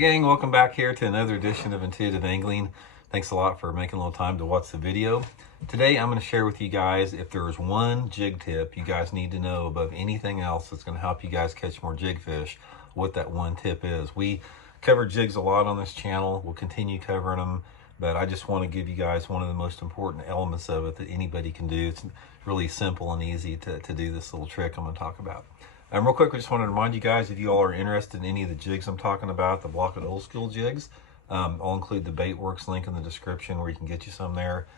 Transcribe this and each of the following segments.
Hey gang, welcome back here to another edition of Intuitive Angling. Thanks a lot for making a little time to watch the video. Today I'm going to share with you guys if there's one jig tip you guys need to know above anything else that's going to help you guys catch more jig fish, what that one tip is. We cover jigs a lot on this channel. We'll continue covering them, but I just want to give you guys one of the most important elements of it that anybody can do. It's really simple and easy to do this little trick I'm going to talk about. Real quick, I just want to remind you guys, if you all are interested in any of the jigs I'm talking about, the block of old school jigs, I'll include the Baitworks link in the description where you can get you some there.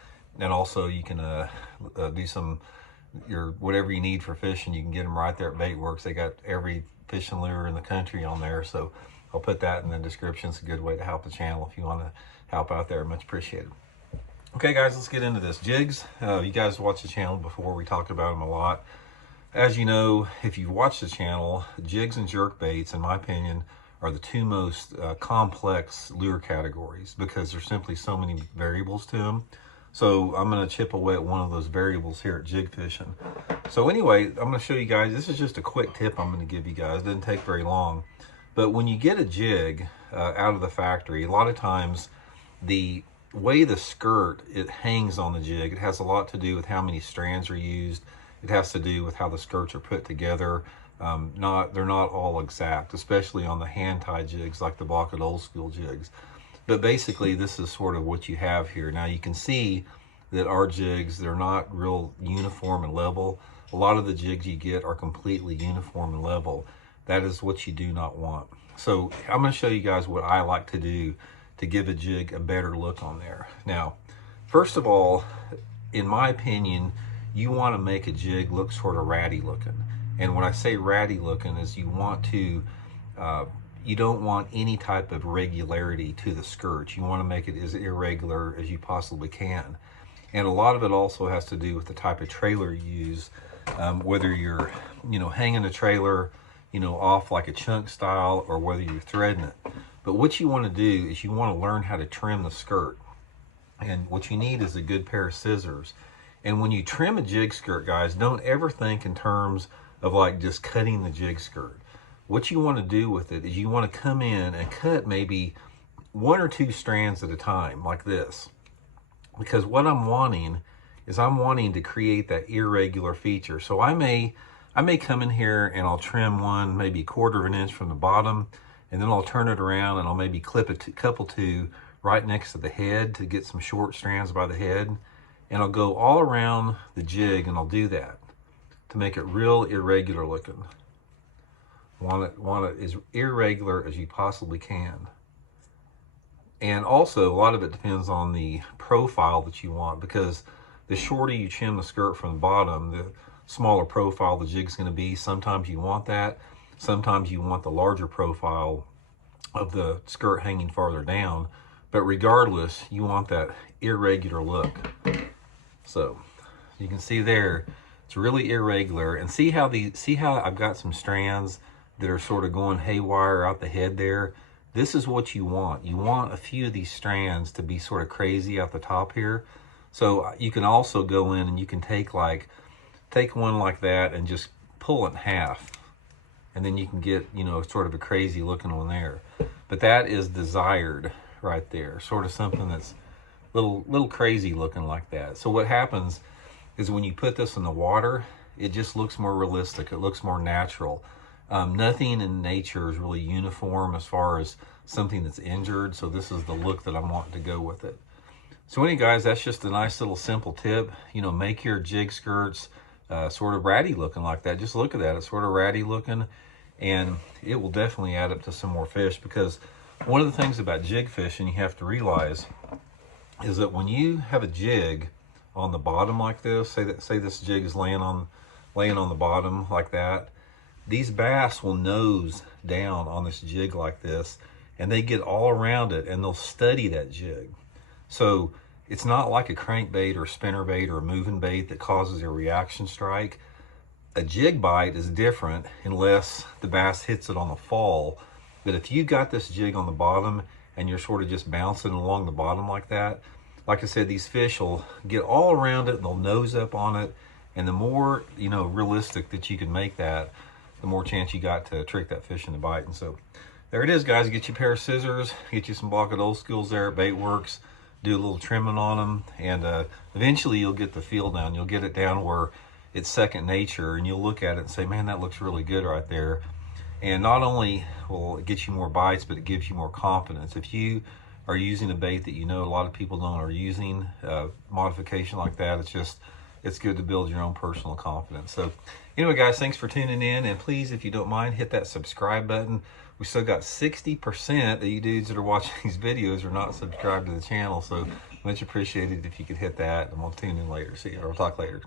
And also you can do some, whatever you need for fishing, you can get them right there at Baitworks. They got every fishing lure in the country on there. So I'll put that in the description. It's a good way to help the channel if you want to help out there. Much appreciated. Okay guys, let's get into this. Jigs, you guys watch the channel before, we talked about them a lot. As you know, if you've watched the channel, jigs and jerk baits, in my opinion, are the two most complex lure categories because there's simply so many variables to them. So I'm going to chip away at one of those variables here at jig fishing. So anyway, I'm going to show you guys, this is just a quick tip I'm going to give you guys. It doesn't take very long. But when you get a jig out of the factory, a lot of times the way the skirt, it hangs on the jig, it has a lot to do with how many strands are used. It has to do with how the skirts are put together. They're not all exact, especially on the hand-tied jigs like the block of old school jigs. But basically, this is sort of what you have here. Now you can see that our jigs, they're not real uniform and level. A lot of the jigs you get are completely uniform and level. That is what you do not want. So I'm going to show you guys what I like to do to give a jig a better look on there. Now, first of all, in my opinion, you want to make a jig look sort of ratty looking. And when I say ratty looking is you want to, you don't want any type of regularity to the skirt. You want to make it as irregular as you possibly can. And a lot of it also has to do with the type of trailer you use, whether you're, hanging a trailer, off like a chunk style or whether you're threading it. But what you want to do is you want to learn how to trim the skirt. And what you need is a good pair of scissors. And when you trim a jig skirt, guys, don't ever think in terms of like just cutting the jig skirt. What you want to do with it is you want to come in and cut maybe 1 or 2 strands at a time like this. Because what I'm wanting is I'm wanting to create that irregular feature. So I may come in here and I'll trim one maybe 1/4 of an inch from the bottom, and then I'll turn it around and I'll maybe clip a couple two right next to the head to get some short strands by the head. And I'll go all around the jig and I'll do that to make it real irregular looking. Want it as irregular as you possibly can. And also a lot of it depends on the profile that you want, because the shorter you trim the skirt from the bottom, the smaller profile the jig's going to be. Sometimes you want that. Sometimes you want the larger profile of the skirt hanging farther down. But regardless, you want that irregular look. So you can see there, it's really irregular. And see how I've got some strands that are sort of going haywire out the head there. This is what you want. You want a few of these strands to be sort of crazy out the top here. So you can also go in and you can take one like that and just pull it in half. And then you can get, sort of a crazy looking one there. But that is desired right there. Sort of something that's little crazy looking like that. So what happens is when you put this in the water, it just looks more realistic. It looks more natural. Nothing in nature is really uniform as far as something that's injured. So this is the look that I'm wanting to go with it. So anyway, guys, that's just a nice little simple tip. Make your jig skirts sort of ratty looking like that. Just look at that. It's sort of ratty looking, and it will definitely add up to some more fish, because one of the things about jig fishing you have to realize is that when you have a jig on the bottom like this, say this jig is laying on the bottom like that, these bass will nose down on this jig like this, and they get all around it and they'll study that jig. So it's not like a crankbait or a spinnerbait or a moving bait that causes a reaction strike. A jig bite is different unless the bass hits it on the fall. But if you got this jig on the bottom and you're sort of just bouncing along the bottom like that, like I said, these fish will get all around it and they'll nose up on it. And the more, realistic that you can make that, the more chance you got to trick that fish into biting. So there it is, guys. Get you a pair of scissors, get you some block of old schools there at Bait Works, do a little trimming on them, and eventually you'll get the feel down. You'll get it down where it's second nature, and you'll look at it and say, man, that looks really good right there. And not only will it get you more bites, but it gives you more confidence. If you are using a bait that you know a lot of people don't are using, modification like that, it's good to build your own personal confidence. So anyway, guys, thanks for tuning in, and please, if you don't mind, hit that subscribe button. We still got 60% of you dudes that are watching these videos are not subscribed to the channel, so much appreciated if you could hit that, and we'll tune in later. See you, or we'll talk later.